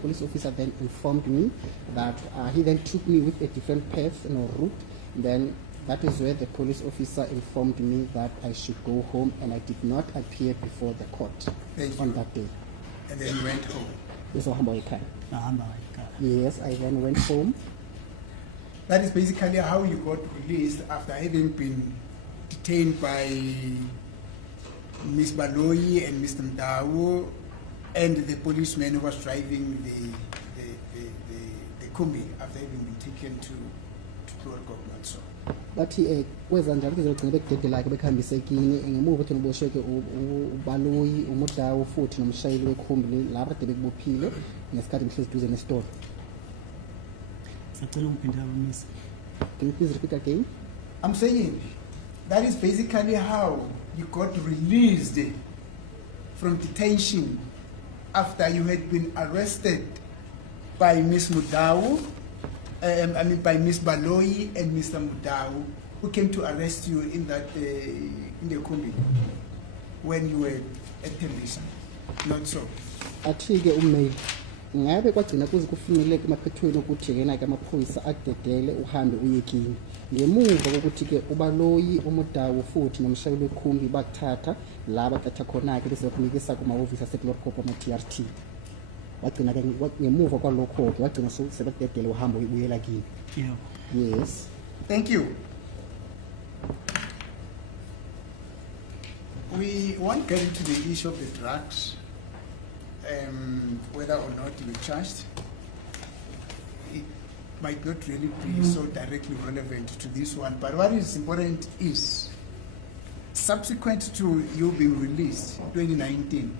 police officer then informed me that he then took me with a different path and route. Then that is where the police officer informed me that I should go home, and I did not appear before the court on that day. And then you went home? Yes, I then went home. That is basically how you got released after having been detained by Ms. Baloyi and Mr. Mdawu and the policeman who was driving the Kumbi after having been taken to Plural Government. So. Bathi kwenza njalo kuzogcina bekudedela ke bekhambisekini ngemuva ukuthi nibosheke uBaloyi uMdawu futhi nomshayeli wekhumbi lapha kade bekubophile ngesikhathi ngihlezi duze nesitolo. Can you please repeat again? I'm saying that is basically how you got released from detention after you had been arrested by Ms. Mdawu, by Ms. Baloyi and Mr. Mdawu, who came to arrest you in that in the Kumbi when you were at Tembisa. Not so. Athi-ke uMail ngabe kwagcina kuze kufinyeleke emaphethweni ukuthi yena ke amaphoyisa adedele uhambe uyekini ngemuva kokuthi-ke uBaloyi uMdawu futhi nomshayeli wekhumbi bakuthatha la bathatha khona-ke bese bakunikisa kumahhovisi asePlural ama-TRT wagcina-ke ngemuva kwalokho-ke wagcina sebakudedele uhambe uyebuyela kini. Yes. Thank you. We won't get into the issue of the drugs. Whether or not you were charged, it might not really be so directly relevant to this one. But what is important is, subsequent to you being released in 2019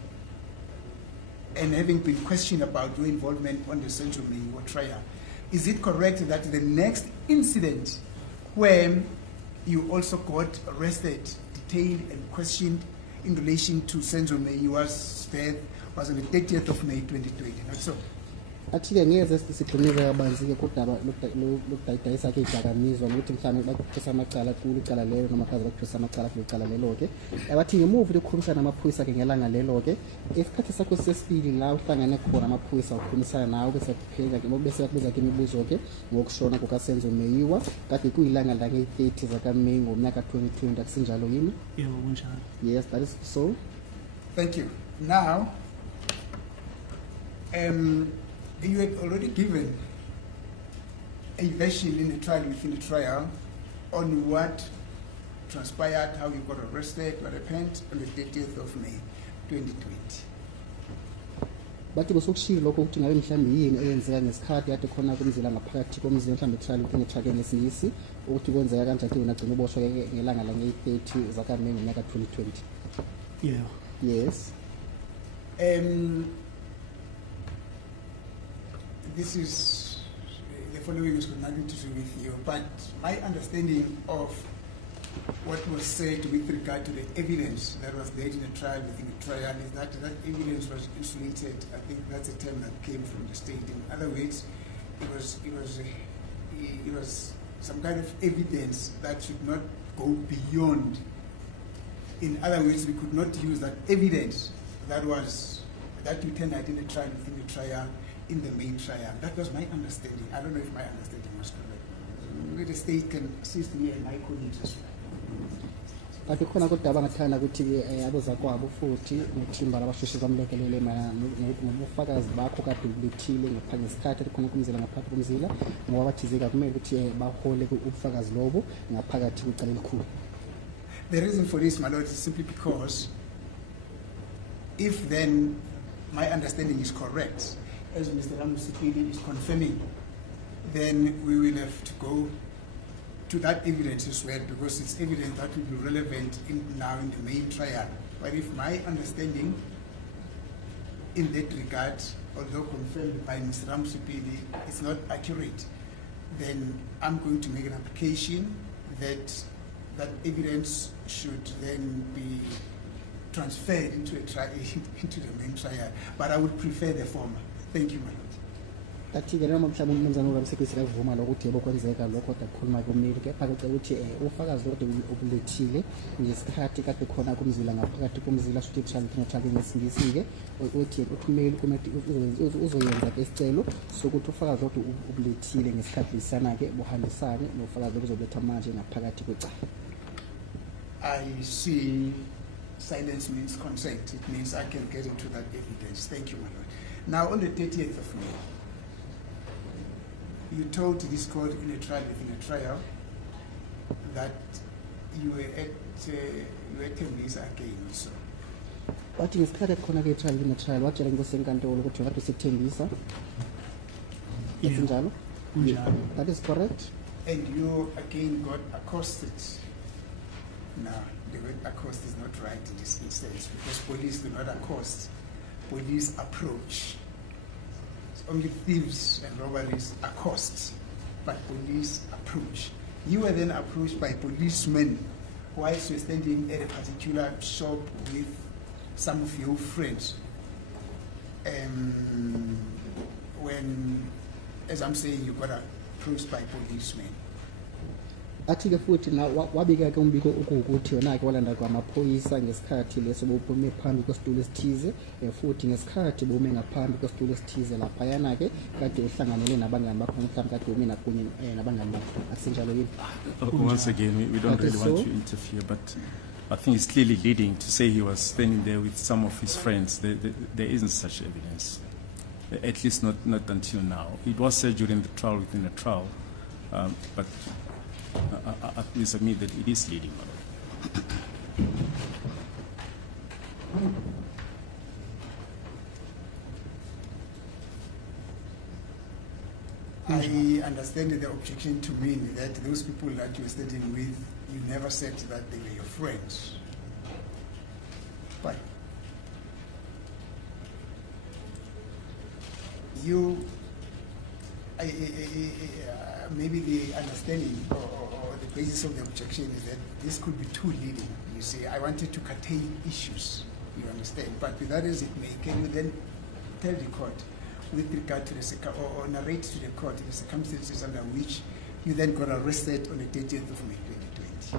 and having been questioned about your involvement on the Central Mayowa trial, is it correct that the next incident when you also got arrested, detained and questioned in relation to Central Mayowa's death was on the 30th of May 2020, not so? Athi-ke ngeze siqinile kabanzi-ke kudaba lokudayisa-ke idakamizwa ukuthi mhlawumbe bakuphosa amacala kule icala lelo noma kaze bakuphosa amacala kule icala lelo-ke abathi ngemuva lokukhulumisana namaphoyisa-ke ngelanga lelo-ke isikhathi sakho sesibili la uhlangane khona amaphoyisa ukhulumisana nawe bese kupheka-ke bese bakubuza-ke imibuzo-ke ngokushona kukaSenzo Mayowa kade kuyilanga lange-30 zakaMeyi ngomnyaka 2020 akusinjalo yini? Yebo kunjalo. Yes, that is so. Thank you. Now, you had already given a version in the trial, within the trial, on what transpired, how you got arrested, what happened on the 30th of May 2020. Bathi bosokushilo lokho ukuthi ngabe mhlawumbe yini eyenzeka ngesikhathi kade khona kumzila ngaphakathi komzila mhlawumbe trial kune track ngesingisi ukuthi kwenzeka kanjani wena gcina uboshwa ngelanga lange-30 zakaMeyi ngonyaka 2020. Yeah. Yes. This is, the following is got nothing to do with you, but my understanding of what was said with regard to the evidence that was laid in the trial, within the trial, is that that evidence was insulated. I think that's a term that came from the state. In other words, it was some kind of evidence that should not go beyond. In other words, we could not use that evidence that we tended in the trial, within the trial, in the main trial. That was my understanding. I don't know if my understanding was correct. Maybe the state can assist me and my colleagues as well. But khona kodwa abangathanda ukuthi abezakwabo futhi uthimba labashoshiza bamlekelele ngobufakazi bakho kade ubethile ngaphansi isikhathi khona kumzila ngaphakathi komzila ngoba bathizeka kumele ukuthi bahole ubufakazi lobo ngaphakathi kwicala elikhulu. The reason for this, my lord, is simply because if then my understanding is correct, as Mr. Ramusipili is confirming, then we will have to go to that evidence as well, because it's evidence that will be relevant now in the main trial. But if my understanding in that regard, although confirmed by Mr. Ramusipili, is not accurate, then I'm going to make an application that that evidence should then be transferred into into the main trial. But I would prefer the former. Thank you, my lord. Kathi-ke noma mhlawumbe umnumzane uRamsekisi kavuma lokuthi yebo kwenzeka lokho kodwa kukhuluma kumeli, kepha kucela ukuthi ufakazi lokho obulethile ngesikhathi kade khona kumzila ngaphakathi kumzila futhi kuthake ngesingisi-ke uthi umeli kumele uzoyenza-ke isicelo sokuthi ufakazi lokho obulethile ngesikhathi lisana-ke buhambisane nofakazi lokho uzobuletha manje ngaphakathi kwecala. I see silence means consent. It means I can get into that evidence. Thank you, my lord. Now, on the 30th of May, you told this court within a trial that you were at Tembisa again also. Wathi ngesikhathi khona-ke trial watshela inkosi enkantolo ukuthi kade usethembisa. Kunjalo? That is correct. And you again got accosted. Now, the word accost is not right in this instance because police do not accost. Police approach. Only thieves and robberies accost, but police approach. You were then approached by policemen whilst you were standing at a particular shop with some of your friends. When, as I'm saying, you got approached by policemen. Athi-ke futhi na wabika-ke umbiko ukuthi yona-ke walanda kwamaphoyisa ngesikhathi leso bowume phambi kwesitulo esithize futhi ngesikhathi bowume ngaphambi kwesitulo esithize laphayana-ke kade uhlanganele nabangani bakho mhlawumbe kade ume nakunye nabangani bakho akusenjalo yini? Once again, we don't really want to interfere, but I think it's clearly leading to say he was standing there with some of his friends. There isn't such evidence, at least not until now. It was said during the trial, within the trial, but we submit that it is leading. I understand the objection to mean that those people that you were standing with, you never said that they were your friends. But you, maybe the understanding or the basis of the objection is that this could be too leading. You see, I wanted to curtail issues, you understand. But with that as it may, can you then tell the court with regard to the or narrate to the court the circumstances under which you then got arrested on the 30th of May 2020?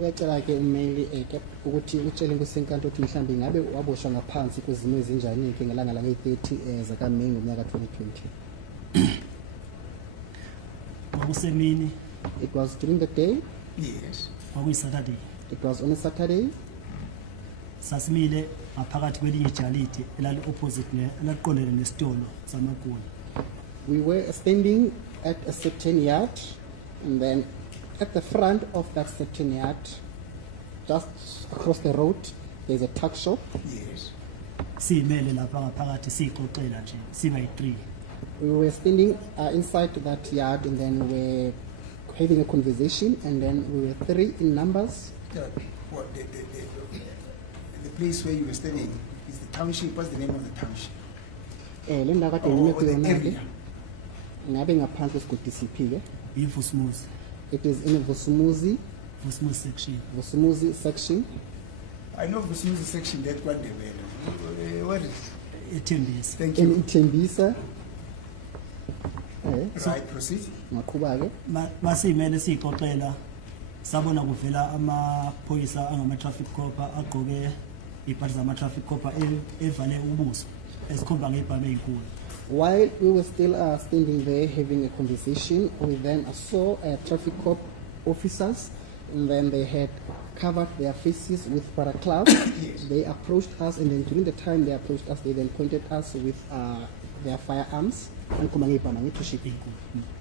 Uyacela-ke ummeli ukuthi utshele inkosi enkantolo ukuthi mhlawumbe ngabe waboshwa ngaphansi kwezimo ezinjani-ke ngelanga lange-30 zakaMeyi ngomnyaka 2020. Kwakusemini. It was during the day. Yes. Kwakuyi-Saturday. It was on a Saturday. Sasimile ngaphakathi kwelinye ijalidi elali-opposite elaqondene nesitolo samakuni. We were standing at a certain yard, and then at the front of that certain yard, just across the road, there's a tuck shop. Yes. Siyimele lapha ngaphakathi siyixoxela nje siba yi-3. We were standing inside that yard, and then we were having a conversation, and then we were 3 in numbers. What the place where you were standing is the township. What's the name of the township? Or the area? Ngabe ngaphansi kwesigodi DCP. Ivusumuzi. It is in Vusumuzi. Vusumuzi section. Vusumuzi section. I know Vusumuzi section. That one they what is? Etembisa. Thank you. In Tembisa. Right, proceed. Maqhuba-ke. Masiyimele siyixoxela sabona kuvela amaphoyisa angama-traffic copper agqoke ibhadi zama-traffic copper evale ubuso ezikhomba ngebhamu ey'nkulu. While we were still standing there having a conversation, we then saw traffic cop officers, and then they had covered their faces with paracloth. Yes. They approached us, and then during the time they approached us, they then pointed us with their firearms.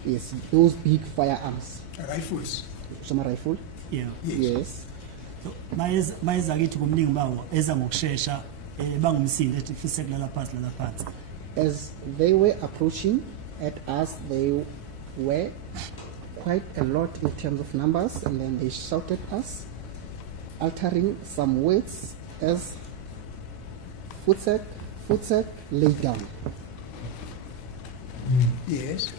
Yes, those big firearms. Rifles. Some rifle. Yeah. Yes. Mayeza kithi kumningi bawo eza ngokusheshsha bangumsindi ethi fise kulala phansi. As they were approaching at us, they were quite a lot in terms of numbers, and then they shouted us, uttering some words as footsack, lay down. Yes.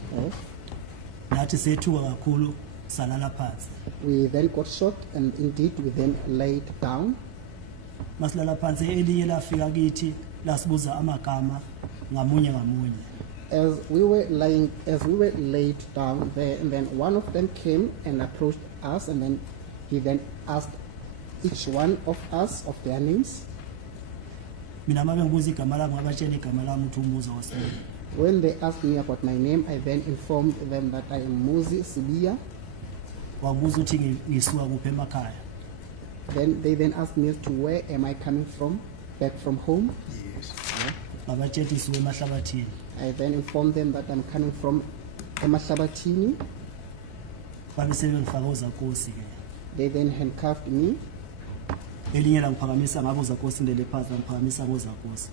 Nathi sethuka kakhulu salala phansi. We then got shot, and indeed we then laid down. Masilala phansi elinye lafika kithi lasibuza amagama ngamunye. as we were laid down there, and then one of them came and approached us, and then he then asked each one of us of their names. Mina mabe ngibuza igama lami ngabatshela igama lami uthi umuza wasibili. When they asked me about my name, I then informed them that I am Muzi Sibiya. Wabuza uthi ngisuka kuphi emakhaya. Then they then asked me as to where am I coming from, back from home. Yes. Ngabatshela isuke emahlabathini. I then informed them that I'm coming from Emahlabathini. Babe sebengifaka uzakosi ke. They then handcuffed me. Elinye la ngiphakamisa ngabo uzakosi ndele phansi ngiphakamisa ngozakosi.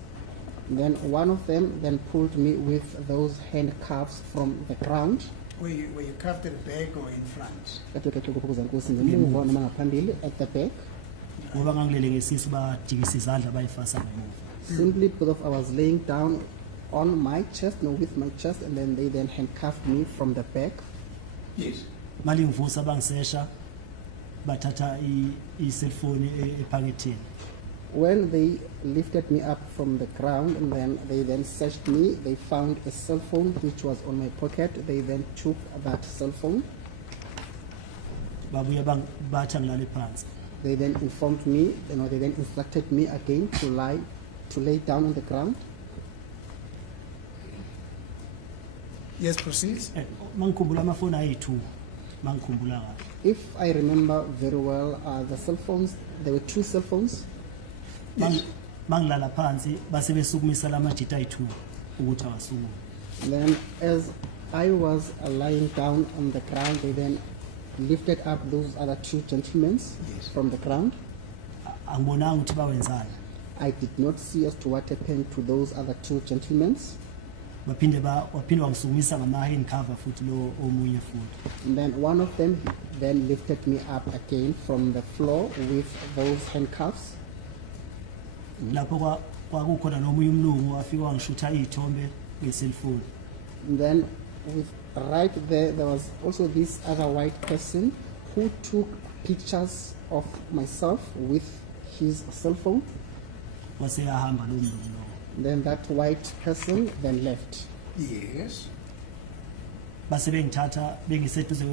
Then one of them then pulled me with those handcuffs from the ground. Were you cuffed at the back or in front? At the back. Ngoba ngangilele ngesisu bajikisa izandla bayifasa ngemuva. Simply because I was laying down on my chest, no, with my chest, and then they then handcuffed me from the back. Yes. Mali ngivusa bangisesha bathatha i-cellphone ephaketheni. When they lifted me up from the ground, and then they then searched me, they found a cell phone which was on my pocket. They then took that cell phone. Babuya bathi ngilale phansi. They then informed me, they then instructed me again to lay down on the ground. Yes, proceed. Mangikhumbula amafoni ayi-2 mangikhumbula kahle. If I remember very well, the cell phones, there were 2 cell phones. Mangilala phansi base besukumisa lamajita ayi-2 ukuthi awasukume. Then as I was lying down on the ground, they then lifted up those other 2 gentlemen from the ground. Angibonanga ukuthi bawenzani. I did not see as to what happened to those other 2 gentlemen. Waphinde wangisukumisa ngama-hand cover futhi lo omunye futhi. And then one of them then lifted me up again from the floor with those handcuffs. Lapho kwakukhona nomunye umlungu wafika wangishutha iy'thombe nge-cellphone. And then right there was also this other white person who took pictures of myself with his cell phone. Wase yahamba lo mlungu lo. Then that white person then left. Yes. Base bengithatha bengiseduze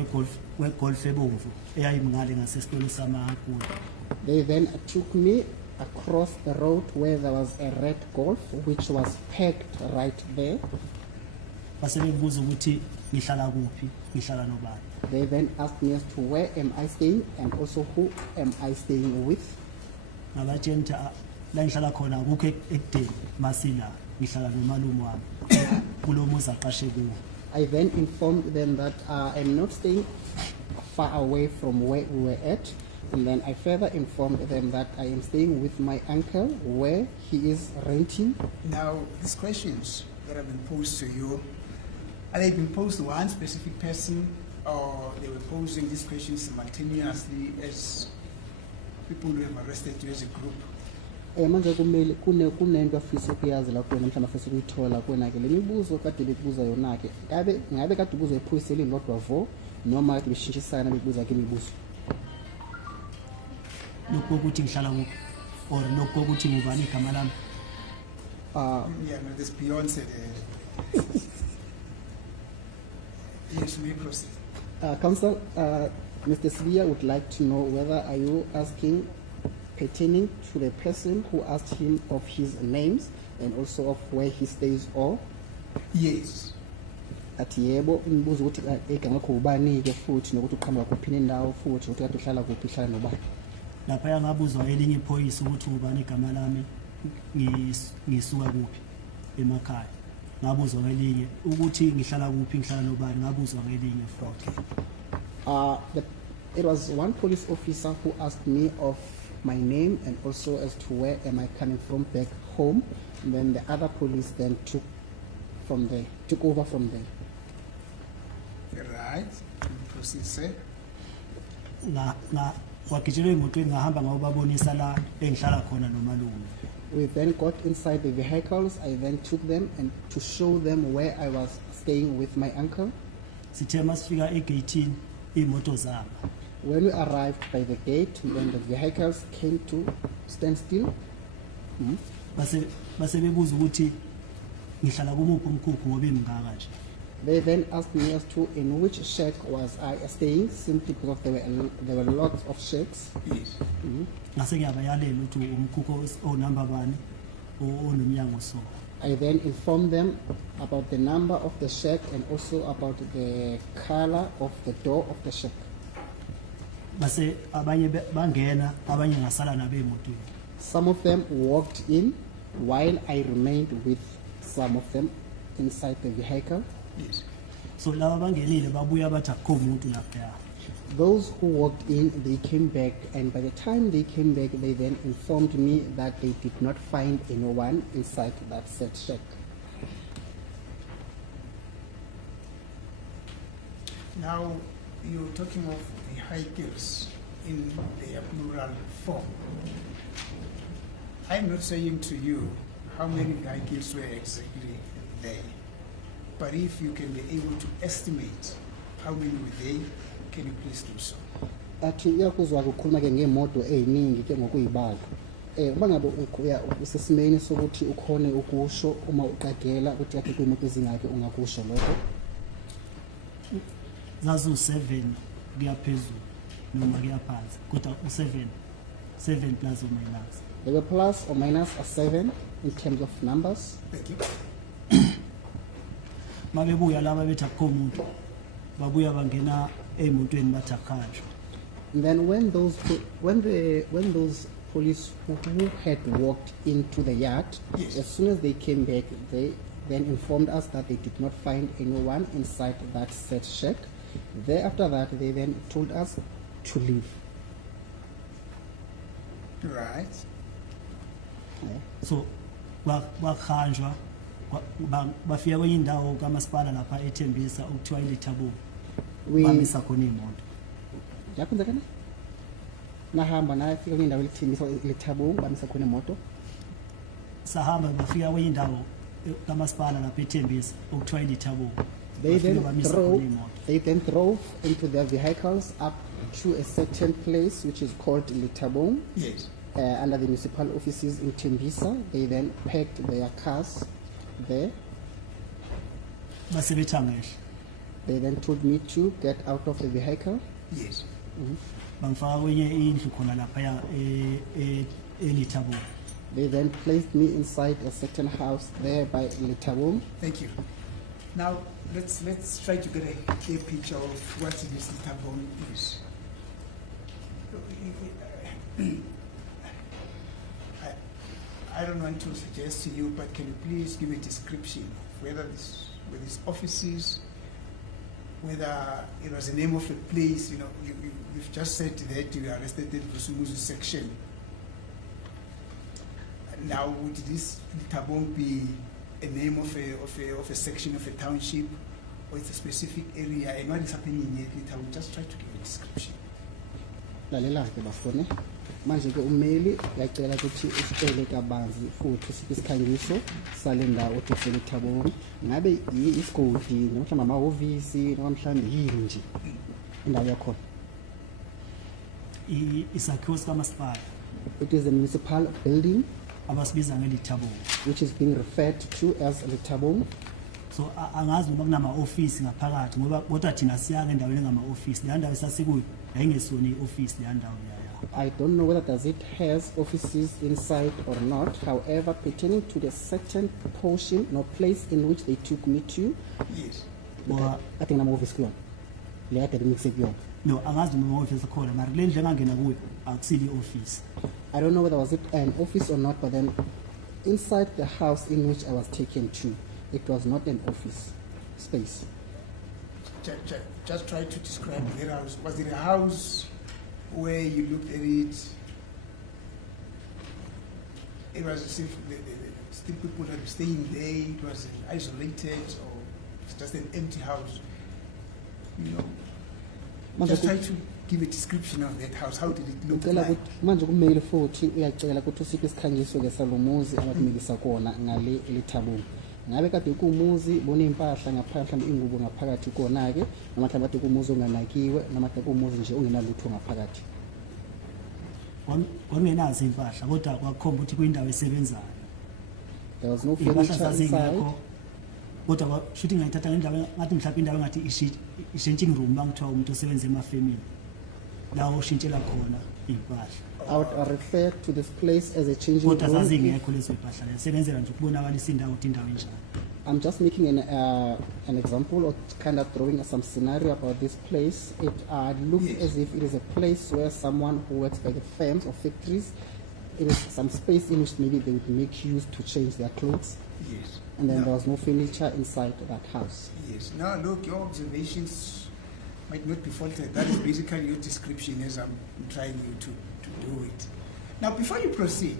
kwegolf ebomvu eyayimngale ngasesitolo samaHakuya. They then took me across the road where there was a red Golf which was parked right there. Base bengibuza ukuthi ngihlala kuphi, ngihlala nobani. They then asked me as to where am I staying and also who am I staying with. Ngabatshela ukuthi la ngihlala khona akukho ekudeni masila ngihlala nomalume wami kulo muzi aqashe kuwo. I then informed them that I'm not staying far away from where we were at, and then I further informed them that I am staying with my uncle where he is renting. Now, these questions that have been posed to you, are they being posed to one specific person, or they were posing these questions simultaneously as people who have arrested you as a group? Manje kumele kunento afisa ukuyazi la kuwena mhlawumbe afisa ukuyithola kuwena ke le mibuzo kade bebuza yona ke ngabe kade ubuza iphoyisa elilodwa vo noma kade beshintshisana bebuza ke imibuzo. Lokho ukuthi ngihlala kuphi or lokho ukuthi ngubani igama lami. Yeah, no, this Beyonce there. Yes, we proceed. Counsel, Mr. Sibiya would like to know whether are you asking pertaining to the person who asked him of his names and also of where he stays or? Yes. Athi yebo imibuzo ukuthi egama lakho ubani ke futhi nokuthi uqhamuka kuphi nendawo futhi ukuthi kade uhlala kuphi uhlala nobani. Lapha yangabuzwa elinye iphoyisa ukuthi ubani igama lami ngisuka kuphi emakhaya. Ngabuzwa ngelinye ukuthi ngihlala kuphi ngihlala nobani ngabuzwa ngelinye futhi. It was one police officer who asked me of my name and also as to where am I coming from back home, and then the other police then took over from there. Right. Proceed, sir. Wagitshelwe emotweni ngahamba ngawubabonisa la engihlala khona nomalume. We then got inside the vehicles. I then took them and to show them where I was staying with my uncle. Sithe masifika egate imoto zabo. When we arrived by the gate, then the vehicles came to stand still. Base bebuza ukuthi ngihlala kumuphi umkhukhu ngoba imingaka nje. They then asked me as to in which shack was I staying, simply because there were lots of shacks. Yes. Ngase ngiyabayalela ukuthi umkhukhu onumber bani onomnyango so. I then informed them about the number of the shack and also about the color of the door of the shack. Base abanye bangena abanye ngasala nabe emotweni. Some of them walked in while I remained with some of them inside the vehicle. Yes. So laba bangenile babuya bathi akukho umuntu lapha. Those who walked in, they came back, and by the time they came back, they then informed me that they did not find anyone inside that said shack. Now, you're talking of the vehicles in their plural form. I'm not saying to you how many vehicles were exactly there, but if you can be able to estimate how many were there, can you please do so? Athi iyakuzwa ukukhuluma ke ngemoto eziningi ke ngokuyibala. Uma ngabe usesimeni sokuthi ukhone ukusho uma uqagela ukuthi akhe kwemoto ezingaki ungakusho lokho. Zazu 7 kuyaphezulu noma kuyaphansi kodwa u7 plus or minus. There were plus or minus a 7 in terms of numbers. Thank you. Mabebuya laba bethi akukho umuntu babuya bangena emotweni bathi akhanjwe. And then when those police who had walked into the yard, Yes. as soon as they came back, they then informed us that they did not find anyone inside that said shack. Thereafter that, they then told us to leave. Right. So bakhanjwa bafika kwenye indawo kamasipala lapha eThembisa ukuthiwa iLithabo bamisa khona imoto. Yakwenza kana? Nahamba nafika kwenye indawo elithembisa iLithabo bamisa khona imoto. Sahamba bafika kwenye indawo kamasipala lapha eThembisa ukuthiwa iLithabo. They then drove into their vehicles up to a certain place which is called Litabong. Yes. Under the municipal offices in Tembisa. They then packed their cars there. Basebetha ngehle. They then told me to get out of the vehicle. Yes. Bangifaka kwenye indlu khona lapha ya eLithabo. They then placed me inside a certain house there by Litabong. Thank you. Now, let's try to get a clear picture of what this Litabong is. I don't want to suggest to you, but can you please give a description of whether where these offices, whether it was the name of a place, you know, you've just said that you are arrested in the Sumuzu section. Now, would this Litabong be a name of a section of a township, or it's a specific area, and what is happening in it? I will just try to give a description. Lalela ke bafone. Manje ke ummeli uyacela ukuthi usicele kabanzi futhi siphe isikhangiso sale ndawo othi seLithabo. Ngabe isigodi noma mhlawumbe amahhovisi noma mhlawumbe yini nje indawo yakho? Isakhiwo sikamasipala It is a municipal building abasibiza ngeLithabo. which is being referred to as Litabong. So angazi noma kunama office ngaphakathi ngoba kodwa thina siyake endaweni ngama office le ndawo esasikuyo yayingesona ioffice le ndawo yaya. I don't know whether does it has offices inside or not. However, pertaining to the certain portion or place in which they took me to, Yes. I think I'm office clone. Le academic section. No angazi noma office khona mara le ndle ngangena kuyo akusili office. I don't know whether was it an office or not, but then inside the house in which I was taken to, it was not an office space. Just try to describe the house. Was it a house where you looked at it? It was as if still people that were staying there. It was isolated, or it's just an empty house. You know, just try to give a description of that house. How did it look like? Manje kumele futhi uyacela ukuthi usiphe isikhangiso ke salumuzi abakumikisa kona ngale eLithabo. Ngabe kade kumuzi bona impahla ngaphandle mhlawumbe ingubo ngaphakathi kona ke noma mhlawumbe kade kumuzi onganakiwe noma kade kumuzi nje ongenalutho ngaphakathi. Wangenazi impahla kodwa kwakhomba ukuthi kwindawo esebenzayo. There was no furniture inside. kodwa shuthi ngayithatha ngendaba ngathi mhlawumbe indawo ngathi i-changing room bangithiwa umuntu osebenza emafemini la oshintshela khona impahla. I would refer to this place as a changing Kodwa room. zazingekho lezo impahla lezo sebenzela nje ukubonakalisa indawo ukuthi indawo enjani. I'm just making an example or kind of throwing some scenario about this place. It looks as if it is a place where someone who works by the firms or factories, it is some space in which maybe they would make use to change their clothes. Yes. And then Now- there was no furniture inside that house. Yes. Now, look, your observations might not be faulted. That is basically your description as I'm trying you to do it. Now, before you proceed,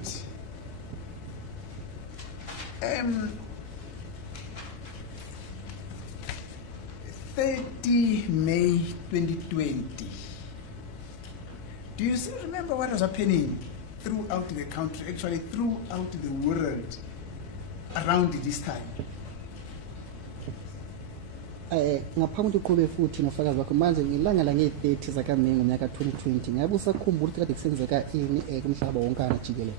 30 May 2020. Do you still remember what was happening throughout the country, actually throughout the world around this time? Ngaphambi kokuba futhi nofakazi wakho manje ngilanga la nge-30 zakaMeyi ngonyaka 2020 ngabe usakhumbula ukuthi kade kusenzeka ini kumhlaba wonke jikelele?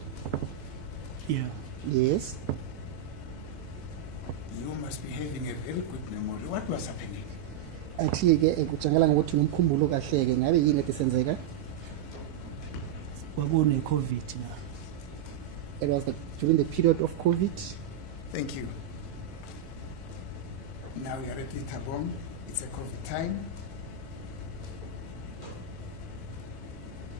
Yeah. Yes. You must be having a very good memory. What was happening? Actually ke kujangela ngokuthi nomkhumbulo kahle ke ngabe yini kade senzeka? Kwakune COVID la. It was during the period of COVID. Thank you. Now we are at Lithabong. It's a COVID time.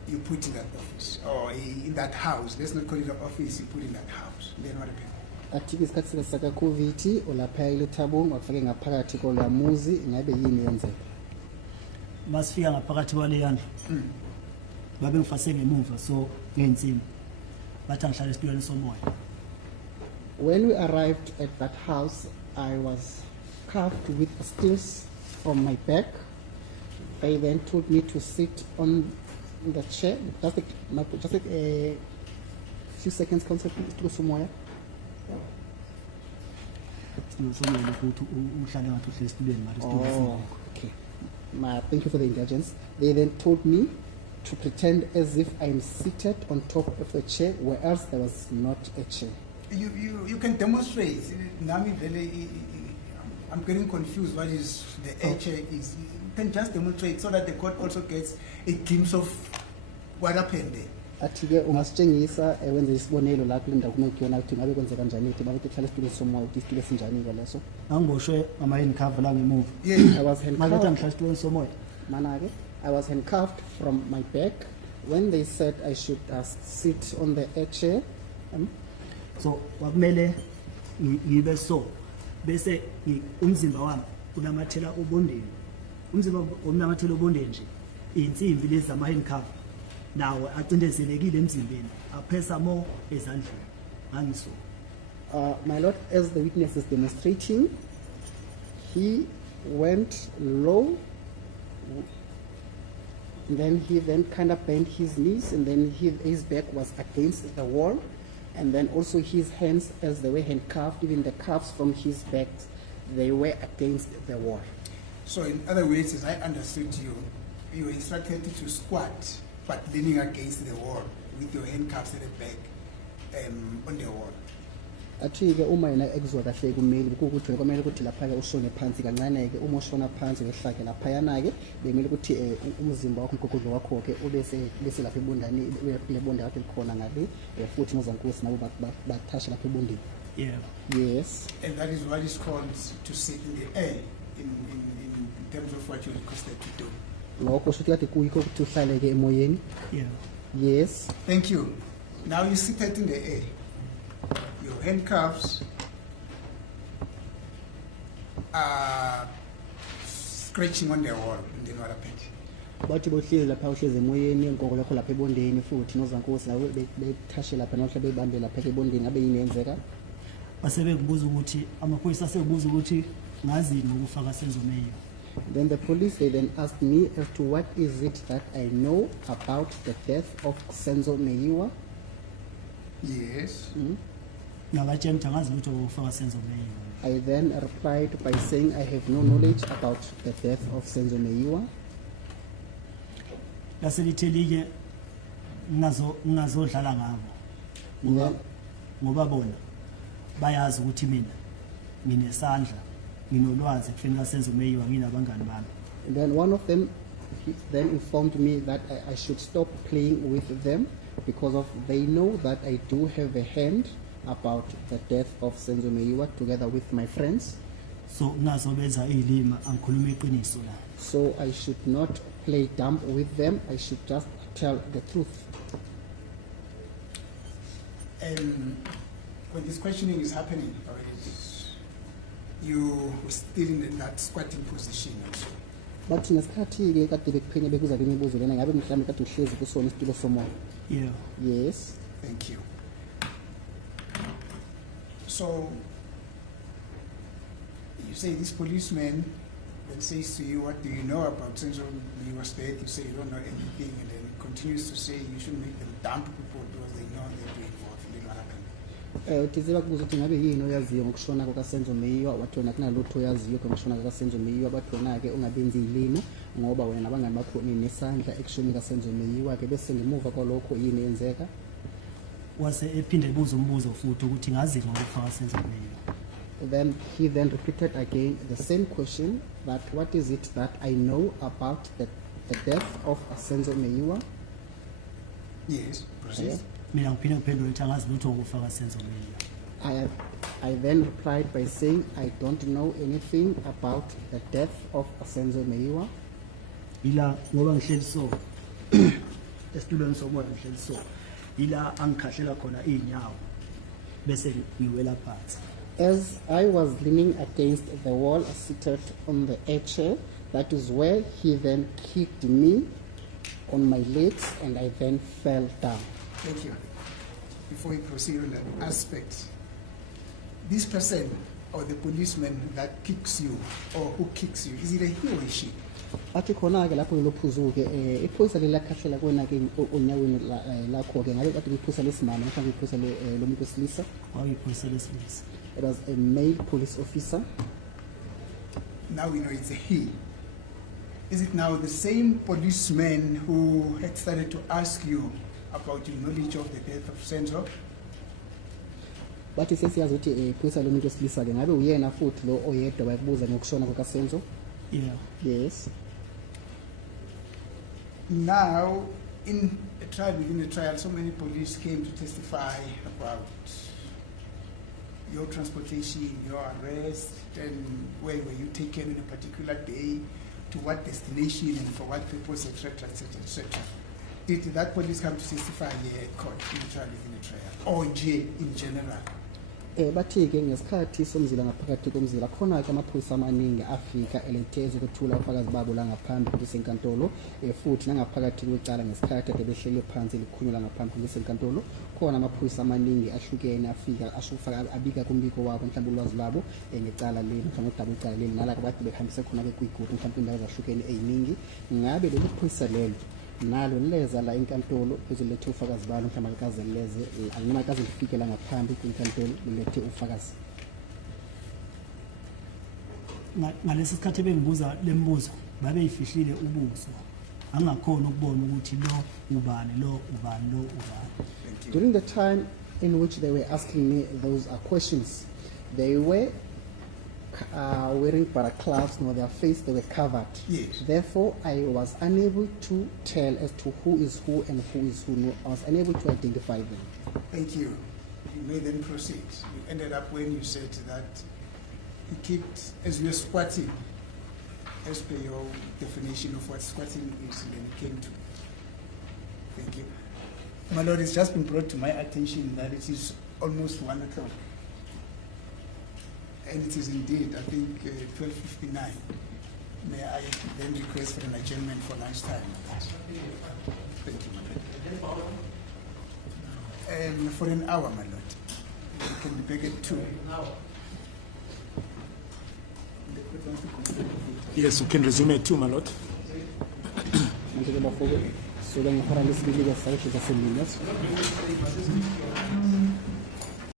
You put in that office, or in that house. Let's not call it an office. You put in that house. Then what happened? Athi isikhathi saka COVID olapha eLithabong wafike ngaphakathi kolamuzi ngabe yini yenzeka? Masifika ngaphakathi kwale yandla. Babe ngifase ngemuva so ngensimbi. Bathi angihlala esitulweni somoya. When we arrived at that house, I was cuffed with stills on my back. They then told me to sit on the chair. Just a few seconds, concept to somewhere. Isitulo somoya ukuthi uhlale ngathi uhleli esitulweni manje isitulo Oh, singekho. okay. Thank you for the indulgence. They then told me to pretend as if I'm seated on top of a chair, whereas there was not a chair. You can demonstrate. Nami vele, I'm getting confused. What is the chair is? You can just demonstrate so that the court also gets a glimpse of what happened there. Athi-ke ungasitshengisa wenze isibonelo la kule ndawo kumele kuyona ukuthi ngabe kwenzeka kanjani ithi babe kuhlala esitulweni somoya ukuthi isitulo sinjani-ke leso. Angiboshwe ama-handcuff la ngemuva. I was Manje handcuffed. angihlala esitulweni somoya. Manake, I was handcuffed from my back when they said I should sit on the chair. So wakumele ngibe so bese umzimba wami unamathela obondeni. Umzimba unamathela obondeni nje. Insimbi lezi ama handcuff nawo acindezelekile emzimbeni. Aphesa mo ezandleni. Ngangiso. My Lord, as the witness is demonstrating, he went low, and then he kind of bent his knees, and then his back was against the wall, and then also his hands, as they were handcuffed, even the cuffs from his back, they were against the wall. So, in other words, as I understood you were instructed to squat, but leaning against the wall with your handcuffs at the back on the wall. Athi-ke uma yena ekuzwa kahle kumele ukuthi kwamele ukuthi lapha-ke ushone phansi kancane-ke uma ushona phansi wehlake laphayana-ke bekumele ukuthi umzimba wakho umgogodlo wakho-ke bese lapha ebondani lebonda lakho likhona ngale futhi nozankosi nabo bathashe lapha ebondeni. Yeah. Yes. And that is what is called to sit in the air in terms of what you're requested to do. Lokho shuthi kade kuyikho ukuthi uhlale-ke emoyeni. Yeah. Yes. Thank you. Now you seated in the air. Your handcuffs are scratching on the wall, and then what happened? Bathi bohleli lapha uhlezi emoyeni inkoko lakho lapha ebondeni futhi nozankosi labo bethashe lapha nohle bebambe lapha ebondeni abe yini yenzeka. Basebekubuza ukuthi amaphoyisa asebuza ukuthi ngazini ngokufaka Senzo Meyiwa. Then the police, they then asked me as to what is it that I know about the death of Senzo Meyiwa. Yes. Ngabatshela ukuthi angazi lutho ngokufaka Senzo Meyiwa. I then replied by saying I have no knowledge about the death of Senzo Meyiwa. Laselithelike ngazodlala ngabo. Ngoba bona bayazi ukuthi mina nginesandla nginolwazi kufanele kasenzo meyiwa nginabangani bami. And then one of them he then informed me that I should stop playing with them because of they know that I do have a hand about the death of Senzo Meyiwa together with my friends. So ngazobenza ilima angikhuluma iqiniso la. So I should not play dumb with them. I should just tell the truth. When this questioning is happening, you were still in that squatting position also. But nesikhathi-ke kade bekuphenya bekuza le mibuzo lena ngabe mhlawumbe kade uhlezi kusona isitulo somoya. Yeah. Yes. Thank you. So, you say this policeman then says to you, what do you know about Senzo Meyiwa's death? You say you don't know anything, and then continues to say you shouldn't make them dump people because they know they're doing what and then what happened. Utizela kubuza ukuthi ngabe yini oyaziyo ngokushona kukaSenzo Meyiwa, wathi wena kunalutho oyaziyo ngokushona kukaSenzo Meyiwa, bathi wena-ke ungabenzi ilima ngoba wena nabangani bakho ninesandla ekushoneni kaSenzo Meyiwa-ke bese ngemuva kwalokho yini yenzeka? Wase ephinde ebuza umbuzo futhi ukuthi ngazi ngokufaka Senzo Meyiwa. Then he then repeated again the same question, that what is it that I know about the death of Senzo Meyiwa? Yes, proceed. Yeah. Mina ngiphinde ngiphendule ukuthi angazi lutho ngokufaka Senzo Meyiwa. I then replied by saying I don't know anything about the death of Senzo Meyiwa. Ila ngoba ngihleli so esitulweni somoya ngihleli so ila angikhahlela khona inyawo bese ngiwela phansi. As I was leaning against the wall, seated on the air chair, that is where he then kicked me on my legs and I then fell down. Thank you. Before we proceed on that aspect, this person or the policeman that kicks you or who kicks you, is it a he or a she? Athi khona-ke lapho ngilophuzu-ke iphoyisa leli lakhahlela kuwena-ke onyaweni lakho-ke ngabe kade kuyiphoyisa lesimame mhlawumbe kuyiphoyisa lomuntu wesilisa. Kwakuyiphoyisa lesilisa. It was a male police officer. Now we know it's a he. Is it now the same policeman who had started to ask you about your knowledge of the death of Senzo? Bathi sesiyazi ukuthi iphoyisa lomuntu wesilisa-ke ngabe uyena futhi lo oyedwa wakubuza ngokushona kukaSenzo? Yeah. Yes. Now, in a trial, within a trial, so many police came to testify about your transportation, your arrest, and where were you taken on a particular day, to what destination, and for what purpose, etc., etc., etc. Did that police come to testify here at court in a trial, within a trial, or in general? Bathi-ke ngesikhathi somzila ngaphakathi komzila khona-ke amaphoyisa amaningi afika eletheza ukuthula ubufakazi babo la ngaphambi kusenkantolo futhi nangaphakathi kwecala ngesikhathi ade behlele phansi likhulunywa la ngaphambi kusenkantolo khona amaphoyisa amaningi ahlukene afika ashufaka abika kumbiko wabo mhlawumbe ulwazi labo ngecala leli mhlawumbe udaba icala leli nalaka bathi behambise khona-ke kwigroup mhlawumbe indawo ezahlukene eyiningi ngabe leli phoyisa lelo nalo leza la enkantolo bezolethe ufakazi balo mhlawumbe alikaze leze noma kaze lifike la ngaphambi kwenkantolo lilethe ufakazi. Ngalesi sikhathi bengibuza lembuzo babe yifihlile ubuso angakhona ukubona ukuthi lo ubani lo ubani lo ubani. During the time in which they were asking me those questions, they were wearing balaclavas, no, their face, they were covered. Yes. Therefore, I was unable to tell as to who is who and who is who. No, I was unable to identify them. Thank you. You may then proceed. You ended up when you said that you kicked, as you were squatting, as per your definition of what squatting is, and then it came to. Thank you. My Lord, it's just been brought to my attention that it is almost 1 o'clock. And it is indeed, I think, 12:59. May I then request for an adjournment for lunchtime? Thank you, my Lord. For an hour, my Lord. We can be back at 2. Yes, we can resume at 2, my lord. So then,